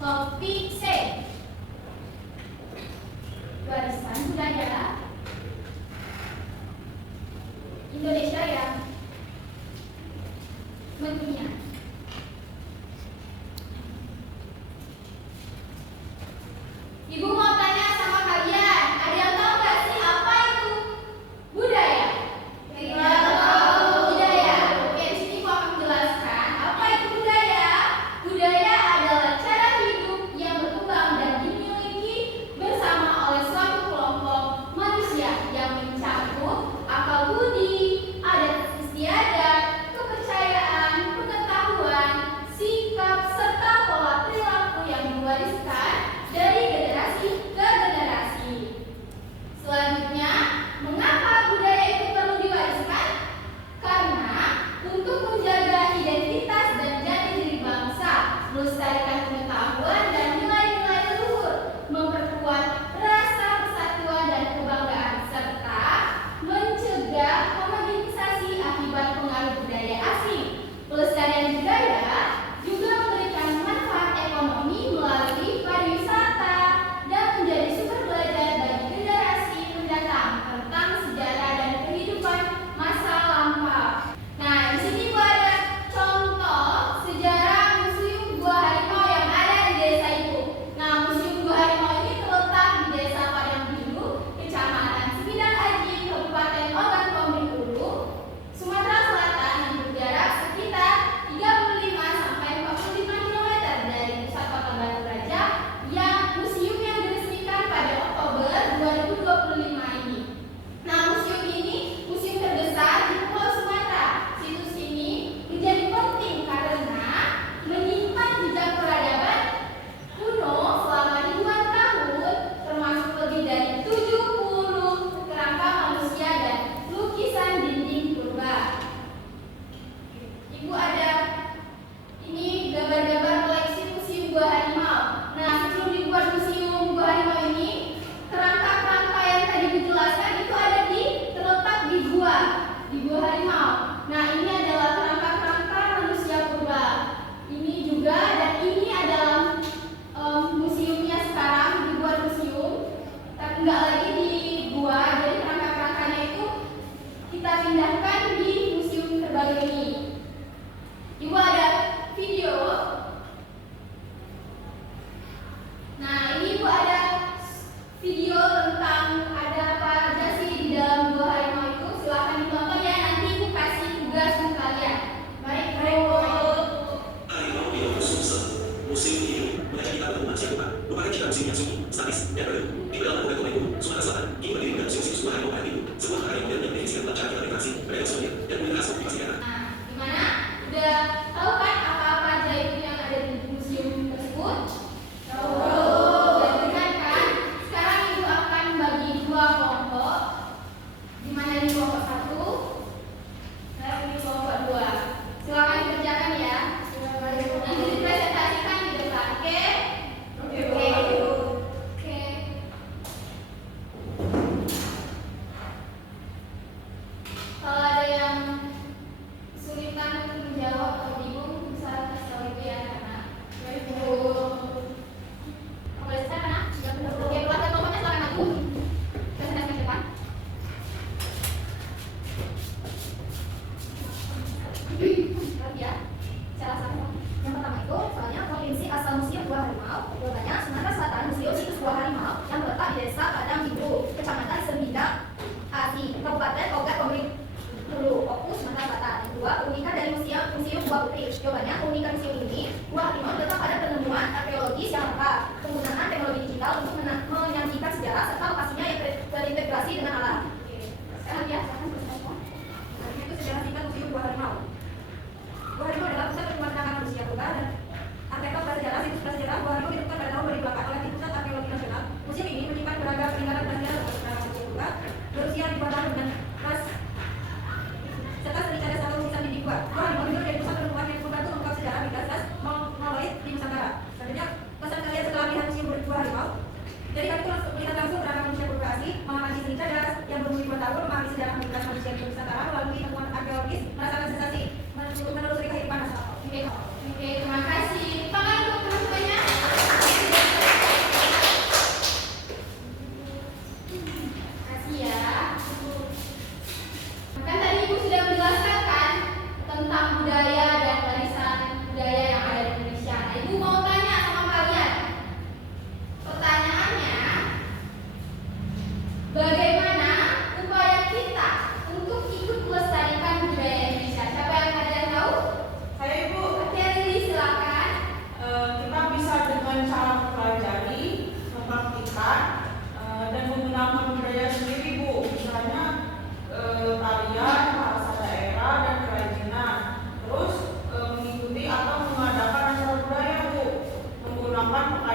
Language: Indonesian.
Topik C. Warisan budaya Indonesia yang mendunia. Ibu mau tanya sama kalian, ada yang tahu nggak sih apa itu budaya? Tidak tahu. Budaya. Oke, di sini aku akan menjelaskan apa itu budaya. Budaya adalah cara hidup yang berkembang dan dimiliki bersama oleh suatu kelompok manusia yang mencakup akal budi, adat istiadat, kepercayaan, pengetahuan, sikap, serta pola perilaku yang diwariskan dari generasi ke generasi. Selanjutnya, mengapa budaya itu perlu diwariskan? Karena untuk menjaga identitas dan jati diri bangsa, melestarikan pengetahuan dan nilai-nilai leluhur, memperkuat rasa persatuan dan kebanggaan, serta mencegah homogenisasi akibat pengaruh budaya asing. Pelestarian budaya juga memberikan manfaat ekonomi melalui pariwisata dan menjadi sumber belajar bagi generasi mendatang tentang sejarah dan kehidupan masa lampau. Nah, di sini Bu ada contoh sejarah Museum Gua Harimau yang ada di desa itu. Nah, Museum Gua Harimau ini terletak di Desa Padang Biru, Kecamatan Semidang Aji, Kabupaten Ogan Komering Ulu, Sumatera Selatan, yang berjarak sekitar 35 sampai 45 km dari pusat kota Batu Raja, yang museum yang diresmikan pada Oktober 2025 ini. Nah, museum ini museum terbesar di Pulau Sumatera. Situs ini menjadi penting karena menyimpan jejak peradaban kuno selama ribuan tahun, termasuk lebih dari 70 kerangka manusia dan lukisan dinding purba. Ibu ada ini gambar-gambar koleksi Museum Gua Harimau. Nah, sebelum dibuat Museum Gua Harimau ini, kerangka-kerangka yang tadi dijelaskan itu ada terletak di gua harimau. Nah, ini adalah kerangka-kerangka manusia purba. Ini juga, dan ini adalah museumnya sekarang dibuat museum, tapi enggak lagi di gua. Jadi kerangka-kerangkanya itu kita pindahkan di museum terbaru ini. Ibu ada video. Nah, ini Ibu ada video tentang ada apa aja sih di dalam Gua Harimau itu. Silahkan ditonton ya, nanti Ibu kasih tugas untuk kalian. Baik, Harimau di Otak Sumsel. Museum ini mengajak kita bertemu manusia purba. Merupakan cita museum yang sungguh, statis, dan baru. Di dalam Ogan Komering Ulu, Sumatera Selatan, kini berdiri dengan Museum Gua Harimau Padang Biru, sebuah harimau modern yang mendefinisikan tentang cara kita berinteraksi, beragam semuanya, dan memiliki aktivitas sejarah. Nah, gimana? Udah tahu kan apa-apa aja itu yang ada di museum tersebut? Tahu. Udah dengar kan? Sekarang Ibu akan bagi dua kelompok. Di mana ini kelompok 1 dan ini kelompok 2. Silakan dikerjakan ya. Nanti dipresentasikan di depan, oke? Oke. melakukan